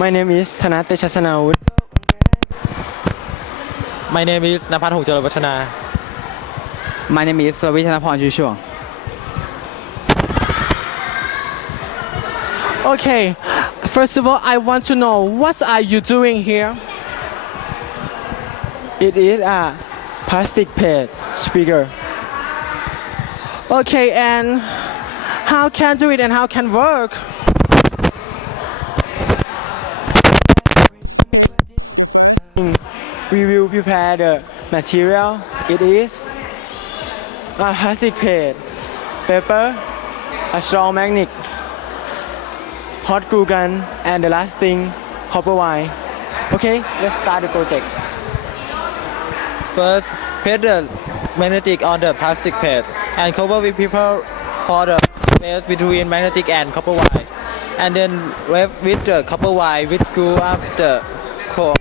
My name is ธนัทเตชะสนาวุฒิ My name is นภัสหงส์เจริญวัฒนา My name is วิทยาพรชูช่วง Okay, first of all, I want to know what are you doing here? It is a plastic plate speaker Okay, and how can do it and how can work? We will prepare the material. It is a plastic plate paper a strong magnet hot glue gun and the last thing copper wire. Okay let's start the project. First put the magnetic on the plastic plate and cover with paper for the space between magnetic and copper wire. And then wrap with the copper wire which glue up the core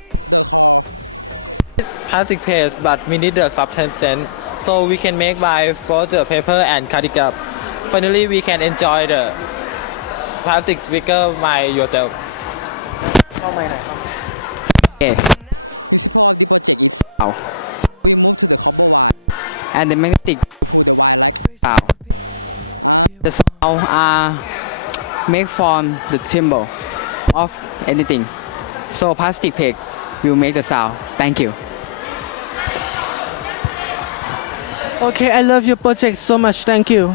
plastic page but we need the substance so we can make by for the paper and cardigan. Finally, we can enjoy the plastic speaker by yourself. Okay. Wow. And the magnetic wow. The sound uh, are made from the symbol of anything. So plastic peg will make the sound. Thank you. Okay, I love your project so much. Thank you.